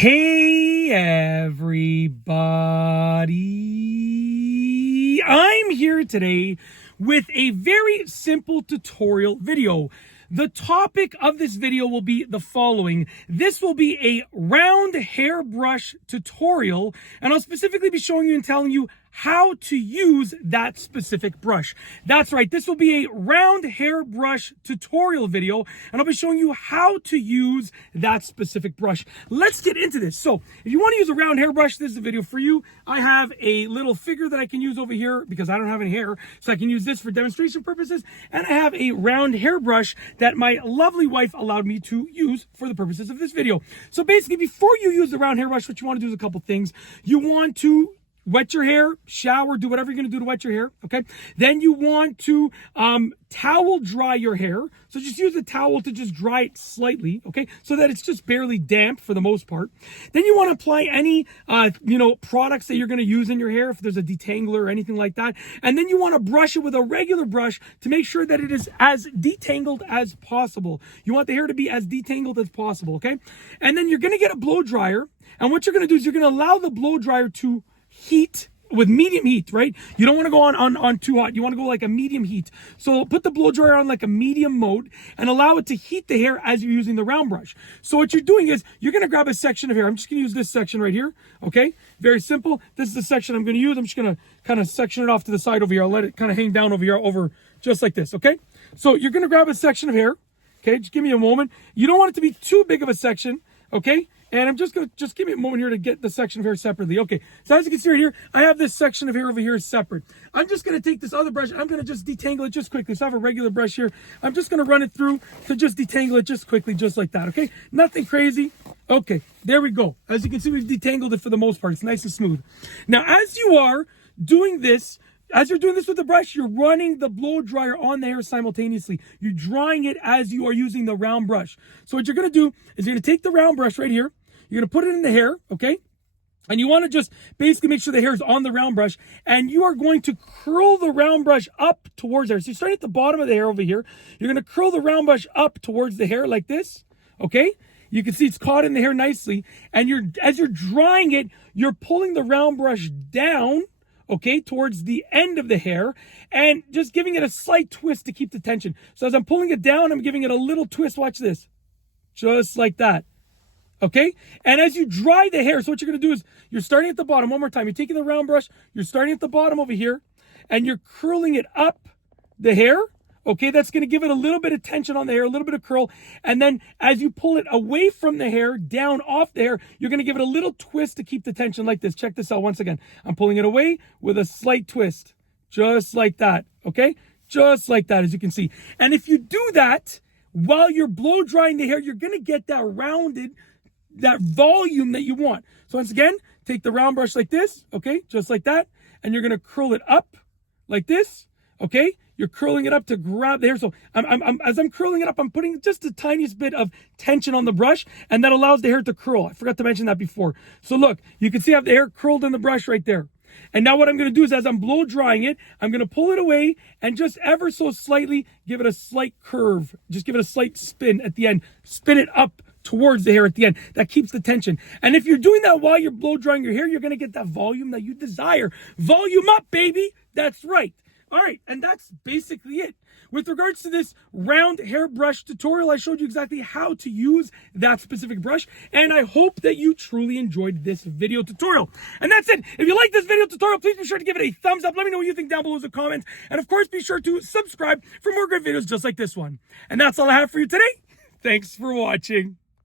Hey everybody, I'm here today with a very simple tutorial video. The topic of this video will be the following. This will be a round hairbrush tutorial, and I'll specifically be showing you and telling you how to use that specific brush. That's right, this will be a round hairbrush tutorial video, and I'll be showing you how to use that specific brush. Let's get into this. So, if you want to use a round hairbrush, this is a video for you. I have a little figure that I can use over here because I don't have any hair, so I can use this for demonstration purposes, and I have a round hairbrush that my lovely wife allowed me to use for the purposes of this video. So basically, before you use the round hairbrush, what you want to do is a couple things. You want to wet your hair, shower, do whatever you're going to do to wet your hair, okay? Then you want to towel dry your hair. So just use a towel to just dry it slightly, okay? So that it's just barely damp for the most part. Then you want to apply any, products that you're going to use in your hair, if there's a detangler or anything like that. And then you want to brush it with a regular brush to make sure that it is as detangled as possible. You want the hair to be as detangled as possible, okay? And then you're going to get a blow dryer. And what you're going to do is you're going to allow the blow dryer to heat with medium heat, right? You don't want to go on too hot. You want to go like a medium heat. So put the blow dryer on like a medium mode and allow it to heat the hair as you're using the round brush. So what you're doing is you're going to grab a section of hair. I'm just going to use this section right here. Okay. Very simple. This is the section I'm going to use. I'm just going to kind of section it off to the side over here. I'll let it kind of hang down over here over just like this. Okay. So you're going to grab a section of hair. Okay. Just give me a moment. You don't want it to be too big of a section. Okay. And I'm just going to, give me a moment here to get the section of hair separately. Okay, so as you can see right here, I have this section of hair over here separate. I'm just going to take this other brush, I'm going to just detangle it just quickly. So I have a regular brush here. I'm just going to run it through to just detangle it just quickly, just like that, okay? Nothing crazy. Okay, there we go. As you can see, we've detangled it for the most part. It's nice and smooth. Now, as you are doing this, as you're doing this with the brush, you're running the blow dryer on the hair simultaneously. You're drying it as you are using the round brush. So what you're going to do is you're going to take the round brush right here. You're going to put it in the hair, okay? And you want to just basically make sure the hair is on the round brush. And you are going to curl the round brush up towards there. So you're starting at the bottom of the hair over here. You're going to curl the round brush up towards the hair like this, okay? You can see it's caught in the hair nicely. And as you're drying it, you're pulling the round brush down, okay, towards the end of the hair, and just giving it a slight twist to keep the tension. So as I'm pulling it down, I'm giving it a little twist. Watch this. Just like that. Okay? And as you dry the hair, so what you're going to do is you're starting at the bottom. One more time. You're taking the round brush. You're starting at the bottom over here, and you're curling it up the hair. Okay? That's going to give it a little bit of tension on the hair, a little bit of curl. And then as you pull it away from the hair, down off the hair, you're going to give it a little twist to keep the tension like this. Check this out once again. I'm pulling it away with a slight twist. Just like that. Okay? Just like that, as you can see. And if you do that while you're blow drying the hair, you're going to get that rounded, that volume that you want. So once again, take the round brush like this, okay, just like that, and you're going to curl it up like this, okay? You're curling it up to grab the hair. So as I'm curling it up, I'm putting just the tiniest bit of tension on the brush, and that allows the hair to curl. I forgot to mention that before. So look, you can see I have the hair curled in the brush right there. And now what I'm going to do is as I'm blow drying it, I'm going to pull it away and just ever so slightly give it a slight curve. Just give it a slight spin at the end. Spin it up towards the hair at the end. That keeps the tension. And if you're doing that while you're blow drying your hair, you're going to get that volume that you desire. Volume up, baby. That's right. All right. And that's basically it. With regards to this round hairbrush tutorial, I showed you exactly how to use that specific brush. And I hope that you truly enjoyed this video tutorial. And that's it. If you like this video tutorial, please be sure to give it a thumbs up. Let me know what you think down below in the comments. And of course, be sure to subscribe for more great videos just like this one. And that's all I have for you today. Thanks for watching.